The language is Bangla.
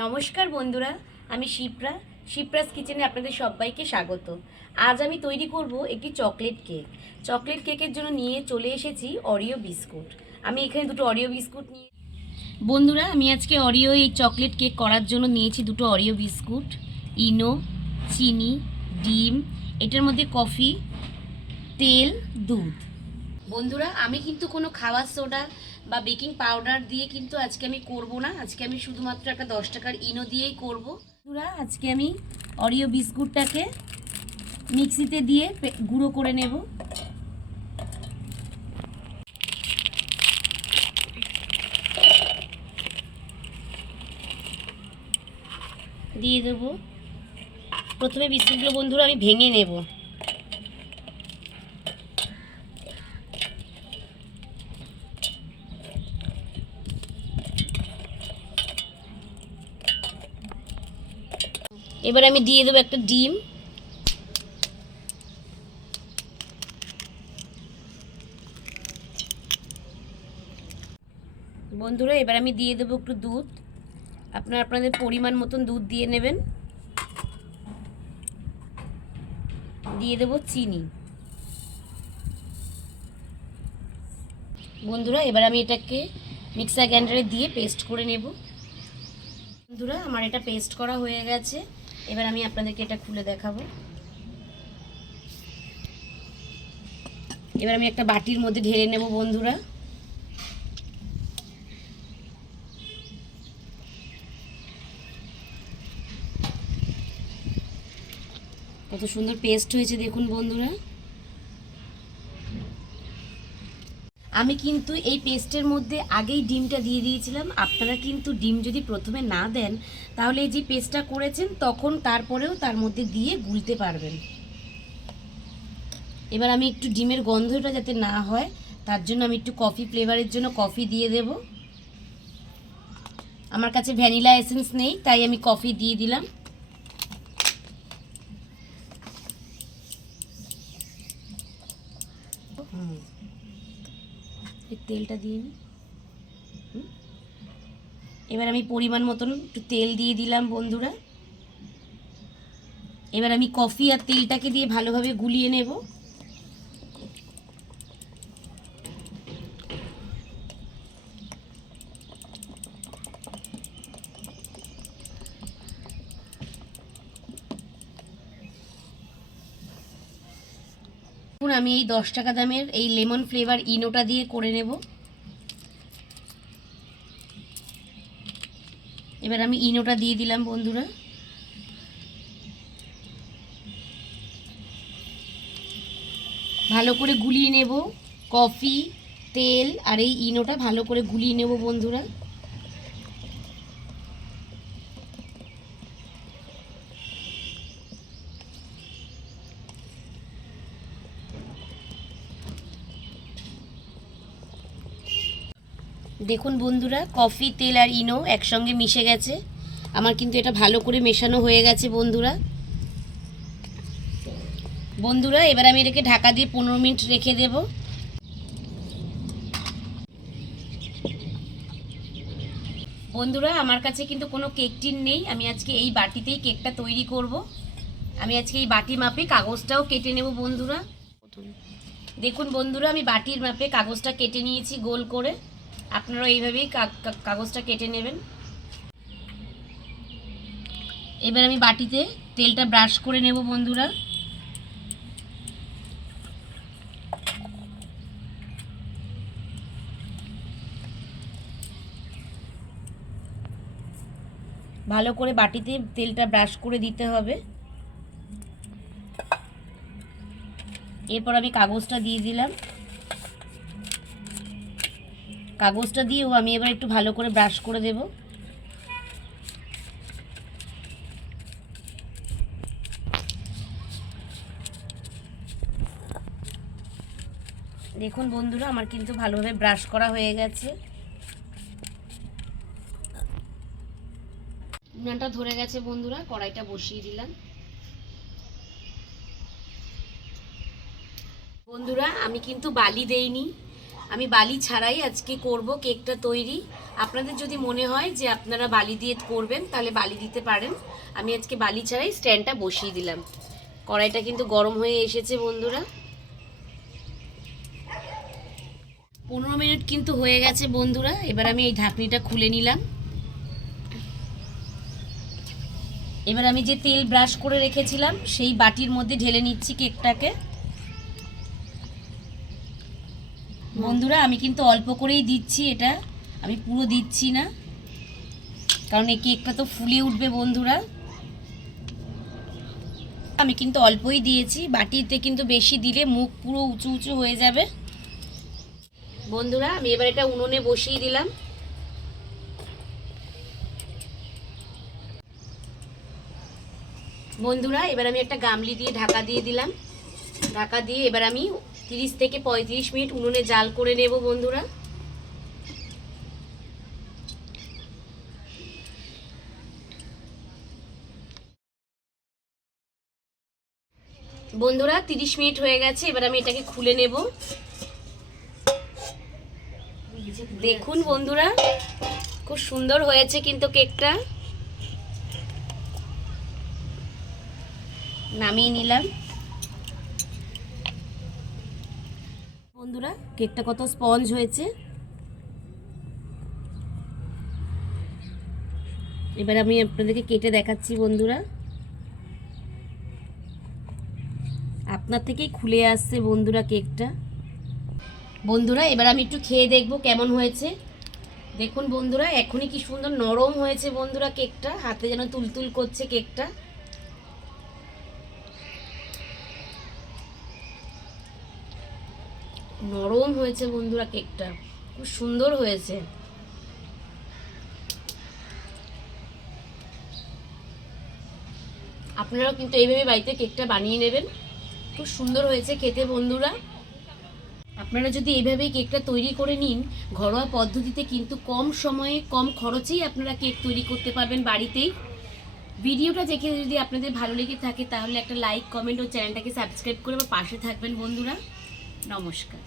নমস্কার বন্ধুরা, আমি শিপ্রাস কিচেনে আপনাদের সবাইকে স্বাগত। আজ আমি তৈরি করব একটি চকলেট কেক। চকলেট কেকের জন্য নিয়ে চলে এসেছি অরিও বিস্কুট। আমি এখানে দুটো অরিও বিস্কুট নিয়ে বন্ধুরা, আমি আজকে এই চকলেট কেক করার জন্য নিয়েছি দুটো অরিও বিস্কুট, ইনো, চিনি, ডিম, এটার মধ্যে কফি, তেল, দুধ। বন্ধুরা, আমি কিন্তু কোনো খাওয়ার সোডা বা বেকিং পাউডার দিয়ে কিন্তু আজকে আমি করব না। আজকে আমি শুধুমাত্র একটা 10 টাকার ইনো দিয়েই করব। বন্ধুরা, আজকে আমি অরিও বিস্কুটটাকে মিক্সিতে দিয়ে গুঁড়ো করে নেব। দিয়ে দেবো। প্রথমে বিস্কুটগুলো বন্ধুরা আমি ভেঙে নেব। এবার আমি দিয়ে দেবো একটা ডিম। বন্ধুরা, এবার আমি দিয়ে দেবো একটু দুধ। আপনাদের পরিমাণ মতন দুধ দিয়ে নেবেন। দিয়ে দেবো চিনি। বন্ধুরা, এবার আমি এটাকে মিক্সার গ্রাইন্ডারে দিয়ে পেস্ট করে নেব। বন্ধুরা, আমার এটা পেস্ট করা হয়ে গেছে। এবার আমি আপনাদেরকে এটা খুলে দেখাবো। এবার আমি একটা বাটির মধ্যে ঢেলে নেব বন্ধুরা। কত সুন্দর পেস্ট হয়েছে দেখুন বন্ধুরা। আমি কিন্তু এই পেস্টের মধ্যে আগেই ডিমটা দিয়ে দিয়েছিলাম। আপনারা কিন্তু ডিম যদি প্রথমে না দেন তাহলে এই যে পেস্টটা করেছেন তখন তারপরেও তার মধ্যে দিয়ে গুলতে পারবেন। এবার আমি একটু ডিমের গন্ধটা যাতে না হয় তার জন্য আমি একটু কফি ফ্লেভারের জন্য কফি দিয়ে দেব। আমার কাছে ভ্যানিলা এসেন্স নেই, তাই আমি কফি দিয়ে দিলাম। তেলটা দিয়ে নিই। এবার আমি পরিমাণ মতন একটু তেল দিয়ে দিলাম বন্ধুরা। এবার আমি কফি আর তেলটাকে দিয়ে ভালোভাবে গুলিয়ে নেব। আমি এই 10 টাকা দামের এই লেমন ফ্লেভার ইনোটা দিয়ে করে নেব। এবার আমি ইনোটা দিয়ে দিলাম বন্ধুরা। ভালো করে গুলিয়ে নেব। কফি, তেল আর এই ইনোটা ভালো করে গুলিয়ে নেব বন্ধুরা। দেখুন বন্ধুরা, কফি, তেল আর ইনো একসঙ্গে মিশে গেছে। আমার কিন্তু এটা ভালো করে মেশানো হয়ে গেছে বন্ধুরা। এবার আমি এটাকে ঢাকা দিয়ে 15 মিনিট রেখে দেব। বন্ধুরা, আমার কাছে কিন্তু কোনো কেক টিন নেই। আমি আজকে এই বাটিতেই কেকটা তৈরি করব। আমি আজকে এই বাটি মাপে কাগজটাও কেটে নেব বন্ধুরা। দেখুন বন্ধুরা, আমি বাটির মাপে কাগজটা কেটে নিয়েছি গোল করে। আপনারা এইভাবেই কাগজটা কেটে নেবেন। এবার আমি বাটিতে তেলটা ব্রাশ করে নেব বন্ধুরা। ভালো করে বাটিতে তেলটা ব্রাশ করে দিতে হবে। এরপর আমি কাগজটা দিয়ে দিলাম। কাগজটা দিয়েও আমি এবার একটু ভালো করে ব্রাশ করে দেব। দেখুন বন্ধুরা, আমার কিন্তু ভালোভাবে ব্রাশ করা হয়ে গেছে। উনানটা ধরে গেছে বন্ধুরা। কড়াইটা বসিয়ে দিলাম। বন্ধুরা, আমি কিন্তু বালি দেইনি। আমি বালি ছাড়াই আজকে করব কেকটা তৈরি। আপনাদের যদি মনে হয় যে আপনারা বালি দিয়ে করবেন তাহলে বালি দিতে পারেন। আমি আজকে বালি ছাড়াই স্ট্যান্ডটা বসিয়ে দিলাম। কড়াইটা কিন্তু গরম হয়ে এসেছে বন্ধুরা। 15 মিনিট কিন্তু হয়ে গেছে বন্ধুরা। এবার আমি এই ঢাকনিটা খুলে নিলাম। এবার আমি যে তেল ব্রাশ করে রেখেছিলাম সেই বাটির মধ্যে ঢেলে নিচ্ছি কেকটাকে। বন্ধুরা আমি কিন্তু অল্প করেই দিচ্ছি, এটা আমি পুরো দিচ্ছি না, কারণ এই কেকটা তো ফুলে উঠবে বন্ধুরা। আমি কিন্তু অল্পই দিয়েছি, বাটিতে কিন্তু বেশি দিলে মুখ পুরো উঁচু উঁচু হয়ে যাবে। বন্ধুরা আমি এবার এটা উনুনে বসিয়ে দিলাম। বন্ধুরা এবার আমি একটা গামলি দিয়ে ঢাকা দিয়ে দিলাম। ঢাকা দিয়ে এবার আমি 30 থেকে 35 মিনিট উনুনে জাল করে নেব বন্ধুরা। বন্ধুরা 30 মিনিট হয়ে গেছে, এবার আমি এটাকে খুলে নেব। দেখুন বন্ধুরা খুব সুন্দর হয়েছে কিন্তু কেকটা। নামিয়ে নিলাম। বন্ধুরা কেকটা কত স্পঞ্জ হয়েছে। এবার আমি আপনাদেরকে কেটে দেখাচ্ছি বন্ধুরা। আপনার থেকেই খুলে আসছে বন্ধুরা কেকটা। বন্ধুরা এবার আমি একটু খেয়ে দেখবো কেমন হয়েছে। দেখুন বন্ধুরা এখনই কি সুন্দর নরম হয়েছে বন্ধুরা কেকটা, হাতে যেন তুলতুল করছে কেকটা। নরম হয়েছে বন্ধুরা কেকটা, খুব সুন্দর হয়েছে। আপনারাও কিন্তু এইভাবে বাড়িতে কেকটা বানিয়ে নেবেন, খুব সুন্দর হয়েছে খেতে বন্ধুরা। আপনারা যদি এইভাবেই কেকটা তৈরি করে নিন ঘরোয়া পদ্ধতিতে, কিন্তু কম সময়ে কম খরচেই আপনারা কেক তৈরি করতে পারবেন বাড়িতেই। ভিডিওটা দেখে যদি আপনাদের ভালো লেগে থাকে তাহলে একটা লাইক, কমেন্ট ও চ্যানেলটাকে সাবস্ক্রাইব করে আমার পাশে থাকবেন বন্ধুরা। নমস্কার।